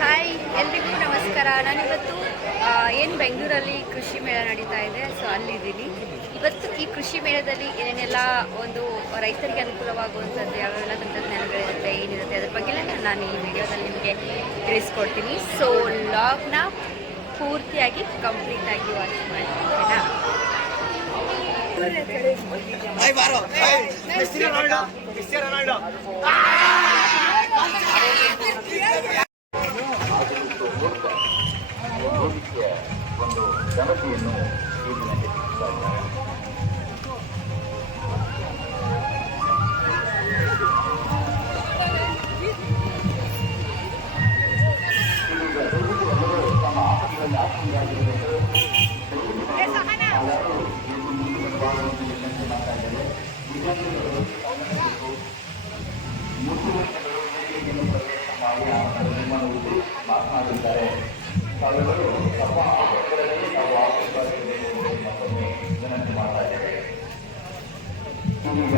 Hi ಎಲ್ರಿಗೂ ನಮಸ್ಕಾರ. ನಾನಿವತ್ತು ಏನು ಬೆಂಗಳೂರಲ್ಲಿ ಕೃಷಿ ಮೇಳ ನಡೀತಾ ಇದೆ ಸೊ ಅಲ್ಲಿದ್ದೀನಿ. ಇವತ್ತು ಈ ಕೃಷಿ ಮೇಳದಲ್ಲಿ ಏನೇನೆಲ್ಲ ಒಂದು ರೈತರಿಗೆ ಅನುಕೂಲವಾಗುವಂಥದ್ದು ಯಾವೆಲ್ಲ ತಂತ್ರಜ್ಞಾನಗಳಿರುತ್ತೆ ಏನಿರುತ್ತೆ ಅದ್ರ ಬಗ್ಗೆ ನಾನು ಈ ವಿಡಿಯೋದಲ್ಲಿ ನಿಮಗೆ ತಿಳಿಸ್ಕೊಡ್ತೀನಿ. ಸೊ ಲಾಗ್ನ ಪೂರ್ತಿಯಾಗಿ ಕಂಪ್ಲೀಟಾಗಿ ವಾಚ್ ಮಾಡಿ ಓಕೆನಾ? ವೇದಿಕೆಯ ಒಂದು ಘನತೆಯನ್ನು ಈ ದಿನ ಹೆಚ್ಚಿಸ್ತಾ ಇದ್ದಾರೆ ಇದೀಗ ವೇದಿಕೆಯಲ್ಲೂ ತಮ್ಮ ಆಸಕ್ತಿಗಳಲ್ಲಿ ಆಸಕ್ತಿಯಾಗಿರಬೇಕು ಹಲವರು ಎಂದು ಮುಂದಿನ ಭಾಗವನ್ನು ಚರ್ಚೆ ಮಾಡ್ತಾ ಇದ್ದಾರೆ ವಿದ್ಯಾರ್ಥಿಗಳು ಗಮನಿಸಬೇಕು ಮುಖ್ಯಮಂತ್ರಿಗಳು ವೇದಿಕೆಯನ್ನು ಪ್ರವೇಶ ಮಾಡಿ ಅವರ ನಿಮ್ಮನ್ನು ಉದ್ದೇಶಿಸಿ ಮಾತನಾಡಿದ್ದಾರೆ ತಾವೆಲ್ಲರೂ ತಮ್ಮ ಆಸಕ್ತಿಗಳಲ್ಲಿ ನಾವು ಆಸಕ್ತರಾಗಿರಬೇಕು ಎಂದು ಮತ್ತೊಮ್ಮೆ ವಿನಂತಿ ಮಾಡ್ತಾ ಇದ್ದೇವೆ ಇದೀಗ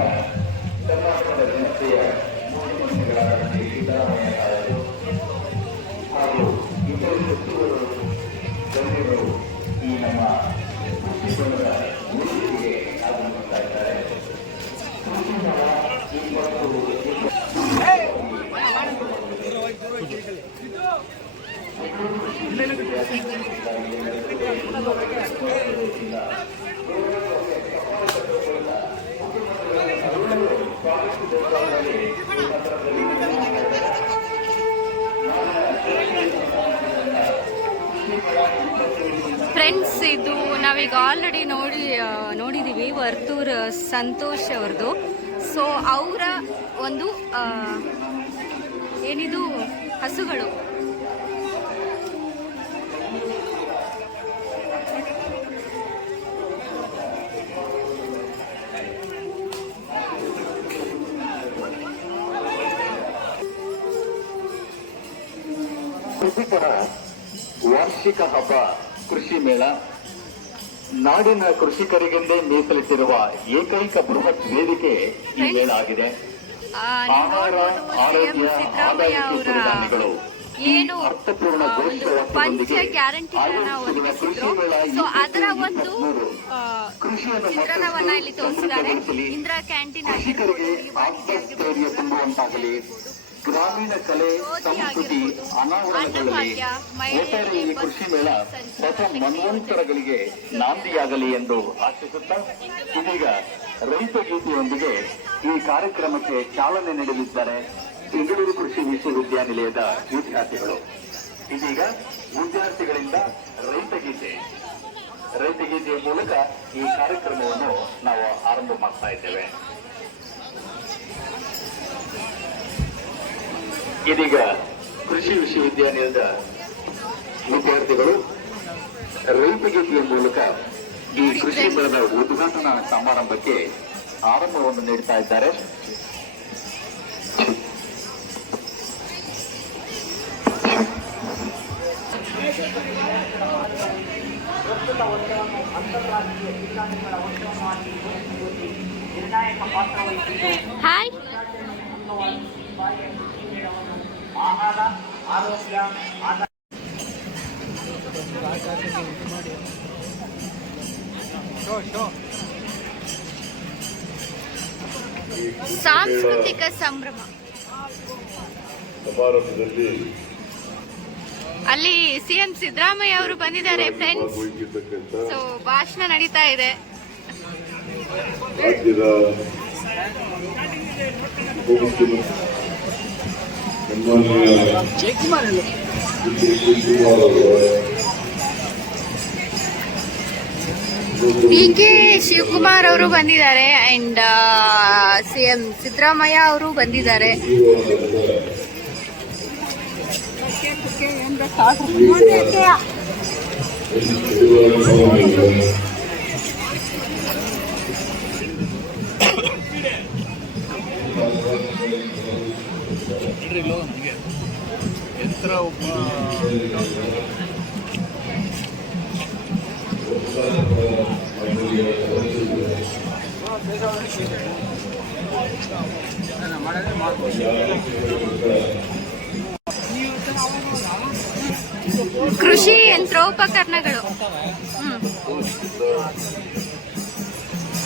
ಫ್ರೆಂಡ್ಸ್ ಇದು ನಾವೀಗ ಆಲ್ರೆಡಿ ನೋಡಿ ನೋಡಿದ್ದೀವಿ ವರ್ತೂರ್ ಸಂತೋಷ್ ಅವ್ರದ್ದು ಸೊ ಅವರ ಒಂದು ಏನಿದು ಹಸುಗಳು. ಕೃಷಿಕರ ವಾರ್ಷಿಕ ಹಬ್ಬ ಕೃಷಿ ಮೇಳ. ನಾಡಿನ ಕೃಷಿಕರಿಗೆಂದೇ ಮೀಸಲಿಟ್ಟಿರುವ ಏಕೈಕ ಬೃಹತ್ ವೇದಿಕೆ ಈ ಮೇಳ ಆಗಿದೆ. ಆಹಾರ ಆರೋಗ್ಯ ಸಿರಿಧಾನ್ಯಗಳು ಈ ಏನು ಒಂದು ಪಂಚ ಗ್ಯಾರಂಟಿಗಳನ್ನ ಒದಗಿಸಿದ್ರು. ಸೊ ಅದರ ಒಂದು ಚಿತ್ರಣವನ್ನ ಇಲ್ಲಿ ತೋರಿಸಿದ್ದಾರೆ. ಇಂದಿರಾ ಕ್ಯಾಂಟೀನ್ ಆಗಿರ್ಬೋದು ಗ್ರಾಮೀಣ ಕಲೆ ಸಂಸ್ಕೃತಿ ಅನಾವರಣಗಳಲ್ಲಿ ಒಟ್ಟಾರೆ ಈ ಕೃಷಿ ಮೇಳ ಹೊಸ ಮನ್ವಂತರಗಳಿಗೆ ನಾಂದಿಯಾಗಲಿ ಎಂದು ಆಶಿಸುತ್ತಾ ಇದೀಗ ರೈತ ಗೀತೆಯೊಂದಿಗೆ ಈ ಕಾರ್ಯಕ್ರಮಕ್ಕೆ ಚಾಲನೆ ನೀಡಲಿದ್ದಾರೆ ಬೆಂಗಳೂರು ಕೃಷಿ ವಿಶ್ವವಿದ್ಯಾನಿಲಯದ ವಿದ್ಯಾರ್ಥಿಗಳು. ಇದೀಗ ವಿದ್ಯಾರ್ಥಿಗಳಿಂದ ರೈತ ಗೀತೆ. ರೈತ ಗೀತೆಯ ಮೂಲಕ ಈ ಕಾರ್ಯಕ್ರಮವನ್ನು ನಾವು ಆರಂಭ ಮಾಡ್ತಾ ಇದ್ದೇವೆ. ಇದೀಗ ಕೃಷಿ ವಿಶ್ವವಿದ್ಯಾನಿಲಯದ ವಿದ್ಯಾರ್ಥಿಗಳು ರೈತ ಗೀತೆಯ ಮೂಲಕ ಈ ಕೃಷಿ ಮೇಳದ ಉದ್ಘಾಟನಾ ಸಮಾರಂಭಕ್ಕೆ ಆರಂಭವನ್ನು ನೀಡ್ತಾ ಇದ್ದಾರೆ. ಹಾಯ್ ಸಾಂಸ್ಕೃತಿಕ ಸಂಭ್ರಮ. ಸಮಾರಂಭದಲ್ಲಿ ಅಲ್ಲಿ ಸಿಎಂ ಸಿದ್ದರಾಮಯ್ಯ ಅವರು ಬಂದಿದ್ದಾರೆ ಫ್ರೆಂಡ್ಸ್ ಸೊ ಭಾಷಣ ನಡೀತಾ ಇದೆ. ರಾಜ್ಯದ ಉಪಮುಖ್ಯಮಂತ್ರಿ ಹೀಗೆ ಶಿವಕುಮಾರ್ ಅವರು ಬಂದಿದ್ದಾರೆ ಅಂಡ್ ಸಿ ಎಂ ಸಿದ್ದರಾಮಯ್ಯ ಅವರು ಬಂದಿದ್ದಾರೆ. ಮಂತ್ರಿಗಳು ಹೀಗೆ. ಯಂತ್ರ ಉಪ ಕೃಷಿ ಯಂತ್ರೋಪಕರಣಗಳು.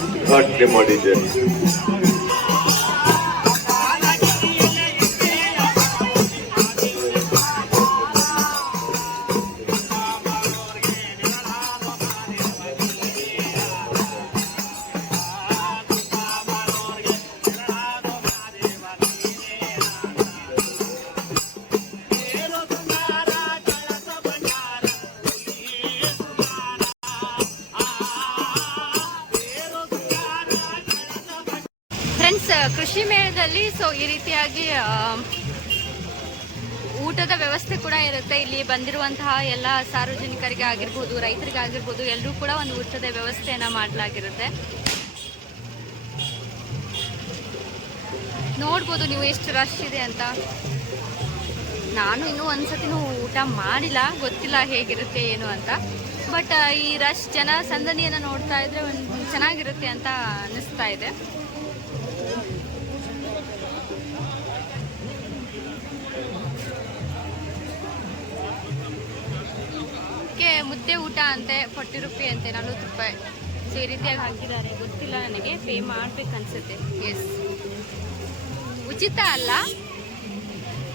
ಉದ್ಘಾಟನೆ ಮಾಡಿದ್ದೇನೆ. ವ್ಯವಸ್ಥೆ ಕೂಡ ಇರುತ್ತೆ. ಇಲ್ಲಿ ಬಂದಿರುವಂತಹ ಎಲ್ಲ ಸಾರ್ವಜನಿಕರಿಗೆ ಆಗಿರ್ಬೋದು, ರೈತರಿಗೆ ಆಗಿರ್ಬೋದು ಎಲ್ಲರೂ ಕೂಡ ಒಂದು ಊಟದ ವ್ಯವಸ್ಥೆಯನ್ನು ಮಾಡಲಾಗಿರುತ್ತೆ. ನೋಡ್ಬೋದು ನೀವು ಎಷ್ಟು ರಶ್ ಇದೆ ಅಂತ. ನಾನು ಇನ್ನೂ ಒಂದ್ಸತಿನೂ ಊಟ ಮಾಡಿಲ್ಲ, ಗೊತ್ತಿಲ್ಲ ಹೇಗಿರುತ್ತೆ, ಏನು ಅಂತ. ಬಟ್ ಈ ರಶ್ ಜನ ಸಂದಣಿಯನ್ನು ನೋಡ್ತಾ ಇದ್ರೆ ಒಂದು ಚೆನ್ನಾಗಿರುತ್ತೆ ಅಂತ ಅನಿಸ್ತಾ ಇದೆ. ಕೆ ಮುದ್ದೆ ಊಟ ಅಂತೆ, ಫೋರ್ಟಿ ರುಪಿ ಅಂತೆ, ನಲ್ವತ್ತು ರೂಪಾಯಿ. ಸೊ ಈ ರೀತಿಯಾಗಿ ಹಾಕಿದ್ದಾರೆ. ಗೊತ್ತಿಲ್ಲ ನನಗೆ, ಪೇ ಮಾಡ್ಬೇಕು ಅನ್ಸುತ್ತೆ ಎಸ್ ಉಚಿತ ಅಲ್ಲ,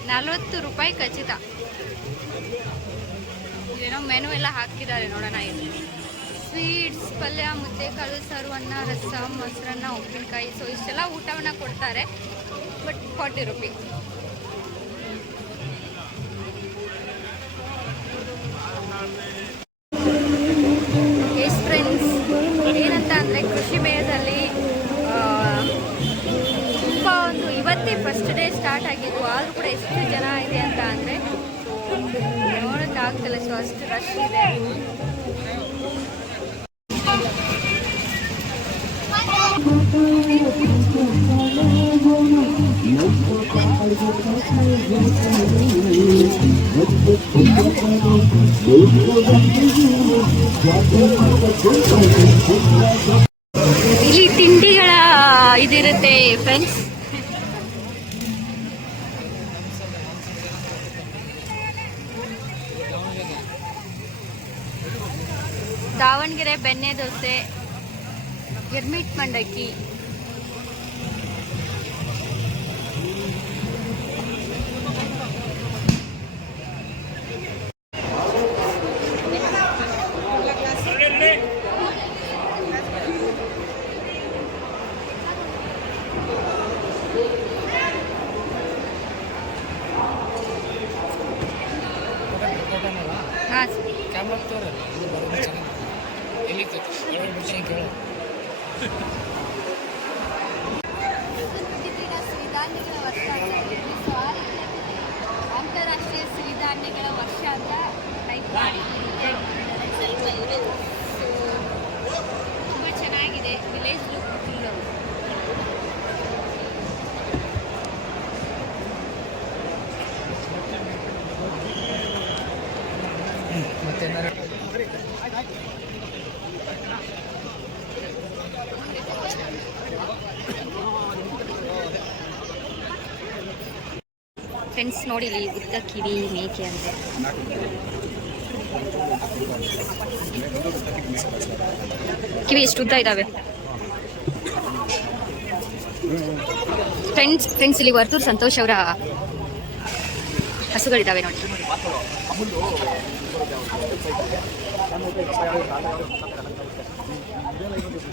ನಲ್ವತ್ತು ರೂಪಾಯಿ ಖಚಿತ. ಏನೋ ಮೆನು ಎಲ್ಲ ಹಾಕಿದ್ದಾರೆ ನೋಡೋಣ ಇಲ್ಲಿ. ಸ್ವೀಟ್ಸ್ ಪಲ್ಯ, ಮುದ್ದೆ, ಕಾಳು, ಸಾರು, ಅನ್ನ, ರಸ, ಮೊಸರನ್ನ, ಉಪ್ಪಿನಕಾಯಿ. ಸೊ ಇಷ್ಟೆಲ್ಲ ಊಟವನ್ನು ಕೊಡ್ತಾರೆ. But forty rupee. ನೋಡೋಕ್ಕಾಗ್ತಿಲ್ಲ ಸೊ ಅಷ್ಟು ರಶ್ ಇದೆ. ಇಲ್ಲಿ ತಿಂಡಿಗಳ ಇದಿರುತ್ತೆ ಫ್ರೆಂಡ್ಸ್ ದಾವಣಗೆರೆ ಬೆಣ್ಣೆ ದೋಸೆ ಗಿರ್ಮಿಟ್ ಮಂಡಕ್ಕಿ. ಹಾಂ ಎಲ್ಲಿ ಕೇಳು ಸಿರಿಧಾನ್ಯಗಳ ವರ್ಷ ಅಂತ ಅಂತಾರಾಷ್ಟ್ರೀಯ ಸಿರಿಧಾನ್ಯಗಳ ವರ್ಷ ಅಂತ ಟೈಪ್ ಚೆನ್ನಾಗಿದೆ ವಿಲೇಜ್ ಲುಕ್ ಮತ್ತೆ ಫ್ರೆಂಡ್ಸ್ ನೋಡಿ ಇಲ್ಲಿ ಉದ್ದ ಕಿವಿ ಮೇಕೆ ಅಂದರೆ ಕಿವಿ ಎಷ್ಟು ಉದ್ದ ಇದ್ದಾವೆ ಫ್ರೆಂಡ್ಸ್ ಫ್ರೆಂಡ್ಸ್ ಇಲ್ಲಿ ವರ್ತೂರ್ ಸಂತೋಷ್ ಅವರ ಹಸುಗಳಿದ್ದಾವೆ ನೋಡಿ.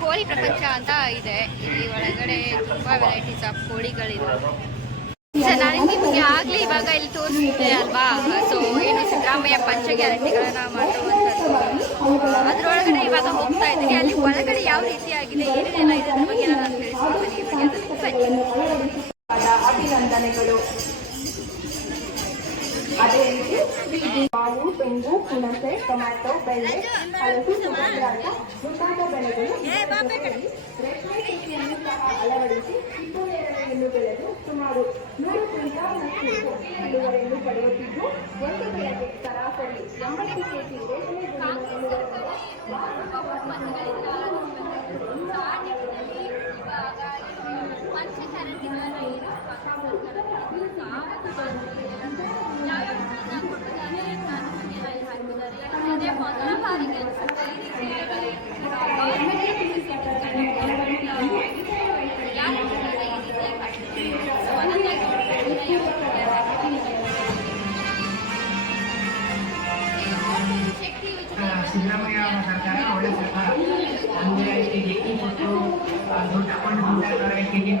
ಕೋಳಿ ಪ್ರಪಂಚ ಅಂತ ಇದೆ ಇಲ್ಲಿ ಒಳಗಡೆ ತುಂಬಾ ವೆರೈಟೀಸ್ ಆಫ್ ಕೋಳಿಗಳಿವೆ. ನಾನು ನಿಮಗೆ ಆಗಲೇ ಇವಾಗ ಇಲ್ಲಿ ತೋರಿಸಿದ್ದೆ ಅಲ್ವಾ? ಸೊ ಏನು ಸಿದ್ದರಾಮಯ್ಯ ಪಂಚ ಗ್ಯಾರಂಟಿಗಳನ್ನ ಮಾಡಿರುವಂಥದ್ದು ಅದರೊಳಗಡೆ ಇವಾಗ ಹೋಗ್ತಾ ಇದ್ದೀನಿ. ಅಲ್ಲಿ ಒಳಗಡೆ ಯಾವ ರೀತಿಯಾಗಿದೆ ಏನೇನೆಲ್ಲ ಇದೆ ಅದ್ರ ಬಗ್ಗೆ ನಾನು ತಿಳಿಸ್ಕೊಡ್ತೀನಿ ಬನ್ನಿ ಅಭಿನಂದನೆಗಳು. ಅದೇ ರೀತಿ ಮಾವು ತೆಂಗು ಹುಣಸೆ ಟೊಮ್ಯಾಟೊ ಬೆಳೆ ಹಲಸು ಮುಂತಾದ ಬೆಳೆಗಳು ಸಹ ಅಳವಡಿಸಿ ಹಿಪ್ಪು ನೇರಳೆಯನ್ನು ಬೆಳೆದು ಸುಮಾರು ನೂರು ಕ್ವಿಂಟಾಲ್ನಷ್ಟು ಕೊಬ್ಬರಿ ಇಳುವರಿಯನ್ನು ಪಡೆಯುತ್ತಿದ್ದು ಒಂದು ಬೆಳೆಗೆ ಸರಾಸರಿ ಎಂಬತ್ತು ಕೆಜಿ ರೇಷ್ಮೆ ಗೂಡಿನ ini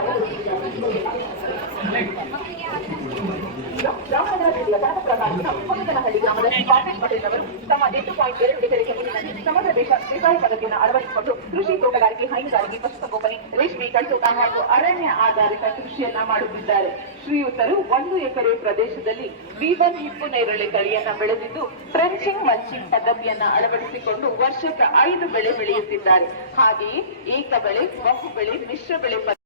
ಪ್ರಧಾನ ಗ್ರಾಮದ ಕಾಂಗ್ರೆಸ್ ಪಟೇಲ್ ಅವರು ತಮ್ಮ ಎಂಟು ಪಾಯಿಂಟ್ ಎರಡು ಎಕರೆ ಜಮೀನಿನಲ್ಲಿ ಸಮಗ್ರ ಪದ್ಧತಿಯನ್ನು ಅಳವಡಿಸಿಕೊಂಡು ಕೃಷಿ ತೋಟಗಾರಿಕೆ ಹೈನುಗಾರಿಕೆ ಪಶುಸಂಗೋಪನೆ ರೇಷ್ಮೆ ಕೈತೋಟ ಹಾಗೂ ಅರಣ್ಯ ಆಧಾರಿತ ಕೃಷಿಯನ್ನ ಮಾಡುತ್ತಿದ್ದಾರೆ ಶ್ರೀಯುತರು ಒಂದು ಎಕರೆ ಪ್ರದೇಶದಲ್ಲಿ ಬೀಬನ್ ಹಿಪ್ಪು ನೇರಳೆ ತಳಿಯನ್ನ ಬೆಳೆದಿದ್ದು ಫ್ರೆಂಚಿಂಗ್ ಮಲ್ಚಿಂಗ್ ಪದ್ಧತಿಯನ್ನ ಅಳವಡಿಸಿಕೊಂಡು ವರ್ಷಕ್ಕೆ ಐದು ಬೆಳೆ ಬೆಳೆಯುತ್ತಿದ್ದಾರೆ ಹಾಗೆಯೇ ಏಕ ಬೆಳೆ ಬಹು ಬೆಳೆ ಮಿಶ್ರ ಬೆಳೆ ಪದ್ಧತಿ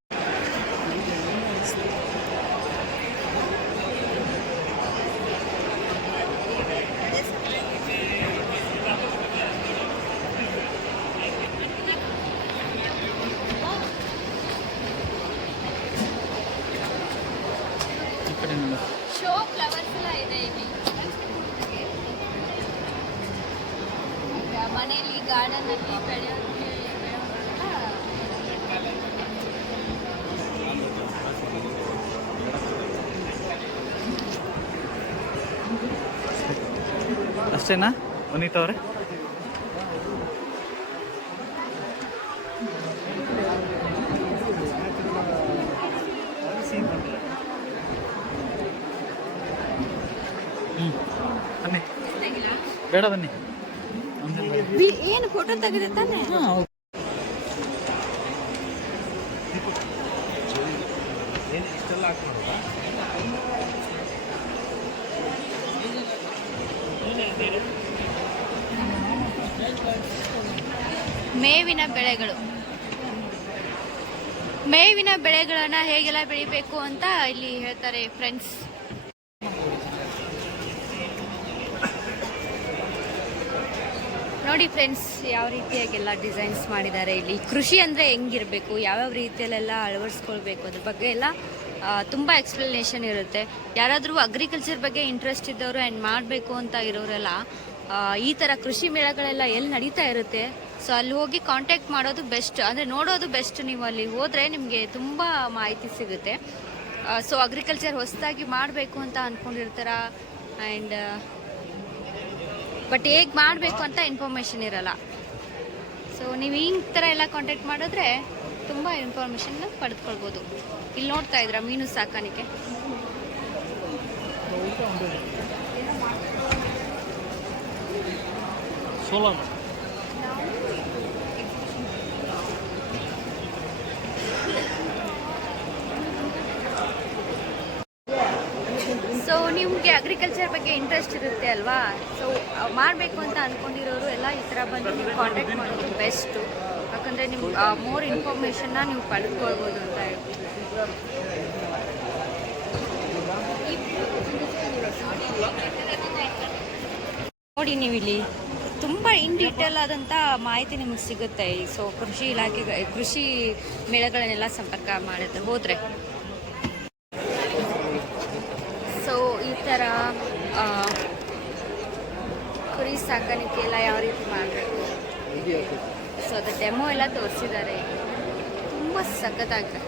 ಈ ಕಡೆ ನೋಡು ಶೋ ಫ್ಲವರ್ಸ್ ಎಲ್ಲ ಇದೆ ಇಲ್ಲಿ ಈಗ ಮನೆಯಲ್ಲಿ ಗಾರ್ಡನ್ ಅಲ್ಲಿ ಬೆಳೆಯೋಕ್ಕೆ ಬೆಳೆಯೋದೆಲ್ಲ ಅಷ್ಟೇನಾ? ವನಿತಾ ಅವರೇ? ಬೇಡ ಬನ್ನಿ. ಏನು ಫೋಟೋ ತೆಗೆದ ತಾನೆ ಹಾಂ ಮೇವಿನ ಬೆಳೆಗಳು. ಮೇವಿನ ಬೆಳೆಗಳನ್ನ ಹೇಗೆಲ್ಲ ಬೆಳಿಬೇಕು ಅಂತ ಇಲ್ಲಿ ಹೇಳ್ತಾರೆ ಫ್ರೆಂಡ್ಸ್ ನೋಡಿ ಫ್ರೆಂಡ್ಸ್ ಯಾವ ರೀತಿಯಾಗೆಲ್ಲ ಡಿಸೈನ್ಸ್ ಮಾಡಿದ್ದಾರೆ ಇಲ್ಲಿ. ಕೃಷಿ ಅಂದರೆ ಹೆಂಗಿರಬೇಕು, ಯಾವ್ಯಾವ ರೀತಿಯಲ್ಲೆಲ್ಲ ಅಳವಡಿಸ್ಕೊಳ್ಬೇಕು ಅದ್ರ ಬಗ್ಗೆ ಎಲ್ಲ ತುಂಬ ಎಕ್ಸ್ಪ್ಲನೇಷನ್ ಇರುತ್ತೆ. ಯಾರಾದರೂ ಅಗ್ರಿಕಲ್ಚರ್ ಬಗ್ಗೆ ಇಂಟ್ರೆಸ್ಟ್ ಇದ್ದವರು ಆ್ಯಂಡ್ ಮಾಡಬೇಕು ಅಂತ ಇರೋರೆಲ್ಲ ಈ ಥರ ಕೃಷಿ ಮೇಳಗಳೆಲ್ಲ ಎಲ್ಲಿ ನಡೀತಾ ಇರುತ್ತೆ? ಸೊ ಅಲ್ಲಿ ಹೋಗಿ ಕಾಂಟ್ಯಾಕ್ಟ್ ಮಾಡೋದು ಬೆಸ್ಟ್ ಅಂದರೆ ನೋಡೋದು ಬೆಸ್ಟ್ ನೀವು ಅಲ್ಲಿ ಹೋದರೆ ನಿಮಗೆ ತುಂಬ ಮಾಹಿತಿ ಸಿಗುತ್ತೆ. ಸೊ ಅಗ್ರಿಕಲ್ಚರ್ ಹೊಸದಾಗಿ ಮಾಡಬೇಕು ಅಂತ ಅಂದ್ಕೊಂಡಿರ್ತಾರ ಆ್ಯಂಡ್ ಬಟ್ ಹೇಗೆ ಮಾಡಬೇಕು ಅಂತ ಇನ್ಫಾರ್ಮೇಷನ್ ಇರಲ್ಲ. ಸೊ ನೀವು ಈ ಥರ ಎಲ್ಲ ಕಾಂಟ್ಯಾಕ್ಟ್ ಮಾಡಿದ್ರೆ ತುಂಬ ಇನ್ಫಾರ್ಮೇಷನ್ನ ಪಡೆದುಕೊಳ್ಬೋದು. ಇಲ್ಲಿ ನೋಡ್ತಾ ಇದ್ರ ಮೀನು ಸಾಕಾಣಿಕೆ? ಸೊ ನಿಮಗೆ ಅಗ್ರಿಕಲ್ಚರ್ ಬಗ್ಗೆ ಇಂಟ್ರೆಸ್ಟ್ ಇರುತ್ತೆ ಅಲ್ವಾ? ಸೊ ಮಾಡಬೇಕು ಅಂತ ಅಂದ್ಕೊಂಡಿರೋರು ಎಲ್ಲ ಈ ಥರ ಬಂದು ನೀವು ಕಾಂಟ್ಯಾಕ್ಟ್ ಮಾಡೋದು ಬೆಸ್ಟು ಯಾಕಂದರೆ ನಿಮ್ಗೆ ಮೋರ್ ಇನ್ಫಾರ್ಮೇಷನ್ನ ನೀವು ಪಡೆದುಕೊಳ್ಬೋದು ಅಂತ ಹೇಳ್ಬೋದು. ನೋಡಿ ನೀವು ಇಲ್ಲಿ ತುಂಬ ಇನ್ ಡೀಟೇಲ್ ಆದಂಥ ಮಾಹಿತಿ ನಿಮಗೆ ಸಿಗುತ್ತೆ ಈ ಸೊ ಕೃಷಿ ಇಲಾಖೆ ಕೃಷಿ ಮೇಳಗಳನ್ನೆಲ್ಲ ಸಂಪರ್ಕ ಮಾಡಿದ್ರೆ ಹೋದರೆ? ಸೊ ಈ ಥರ ಕುರಿ ಸಾಕಾಣಿಕೆ ಎಲ್ಲ ಯಾವ ರೀತಿ ಮಾಡಬೇಕು? ಸೊ ಅದ ಡೆಮೋ ಎಲ್ಲ ತೋರಿಸಿದ್ದಾರೆ. ತುಂಬ ಸಖತ್ತಾಗಿದೆ.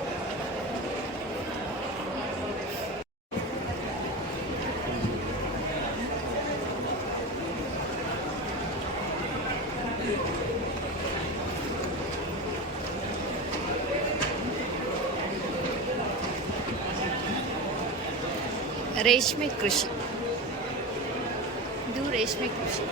ರೇಷ್ಮೆ ಕೃಷಿ ಇದು ರೇಷ್ಮೆ ಕೃಷಿ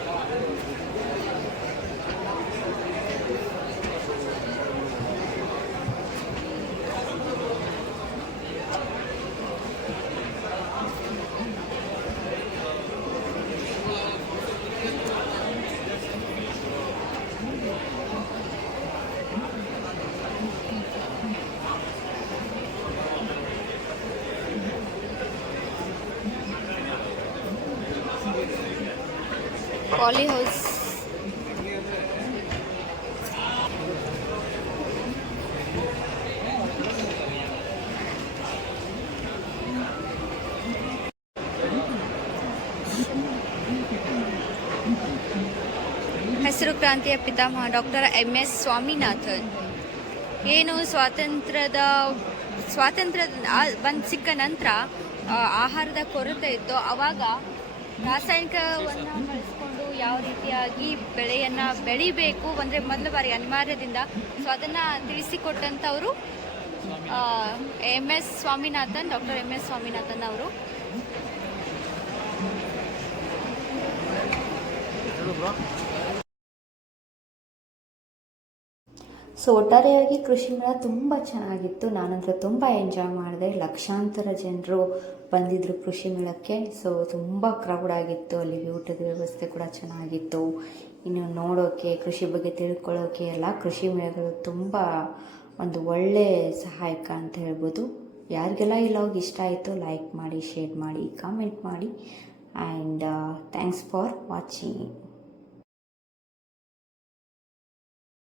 ಪಾಲಿ ಹೌಸ್ ಹೆಸರು ಕ್ರಾಂತಿಯ ಪಿತಾಮಹ ಡಾಕ್ಟರ್ ಎಂ ಎಸ್ ಸ್ವಾಮಿನಾಥನ್. ಏನು ಸ್ವಾತಂತ್ರ್ಯದ ಸ್ವಾತಂತ್ರ್ಯ ಬಂದು ಸಿಕ್ಕ ನಂತರ ಆಹಾರದ ಕೊರತೆ ಇತ್ತು. ಆವಾಗ ರಾಸಾಯನಿಕವನ್ನು ಯಾವ ರೀತಿಯಾಗಿ ಬೆಳೆಯನ್ನು ಬೆಳಿಬೇಕು ಅಂದರೆ ಮೊದಲ ಬಾರಿ ಅನಿವಾರ್ಯದಿಂದ ಸೊ ಅದನ್ನು ತಿಳಿಸಿಕೊಟ್ಟಂಥವರು M S Swaminathan, doctor M S Swaminathan ಅವರು. ಸೊ ಒಟ್ಟಾರೆಯಾಗಿ ಕೃಷಿ ಮೇಳ ತುಂಬ ಚೆನ್ನಾಗಿತ್ತು. ನಾನಂತರ ತುಂಬ ಎಂಜಾಯ್ ಮಾಡಿದೆ. ಲಕ್ಷಾಂತರ ಜನರು ಬಂದಿದ್ದರು ಕೃಷಿ ಮೇಳಕ್ಕೆ. ಸೊ ತುಂಬ ಕ್ರೌಡ್ ಆಗಿತ್ತು. ಅಲ್ಲಿ ಊಟದ ವ್ಯವಸ್ಥೆ ಕೂಡ ಚೆನ್ನಾಗಿತ್ತು. ಇನ್ನು ನೋಡೋಕ್ಕೆ ಕೃಷಿ ಬಗ್ಗೆ ತಿಳ್ಕೊಳ್ಳೋಕ್ಕೆ ಎಲ್ಲ ಕೃಷಿ ಮೇಳಗಳು ತುಂಬ ಒಂದು ಒಳ್ಳೆ ಸಹಾಯಕ ಅಂತ ಹೇಳ್ಬೋದು. ಯಾರಿಗೆಲ್ಲ ಈ ಲಾಗ್ ಇಷ್ಟ ಆಯಿತು ಲೈಕ್ ಮಾಡಿ ಶೇರ್ ಮಾಡಿ ಕಾಮೆಂಟ್ ಮಾಡಿ. And thanks for watching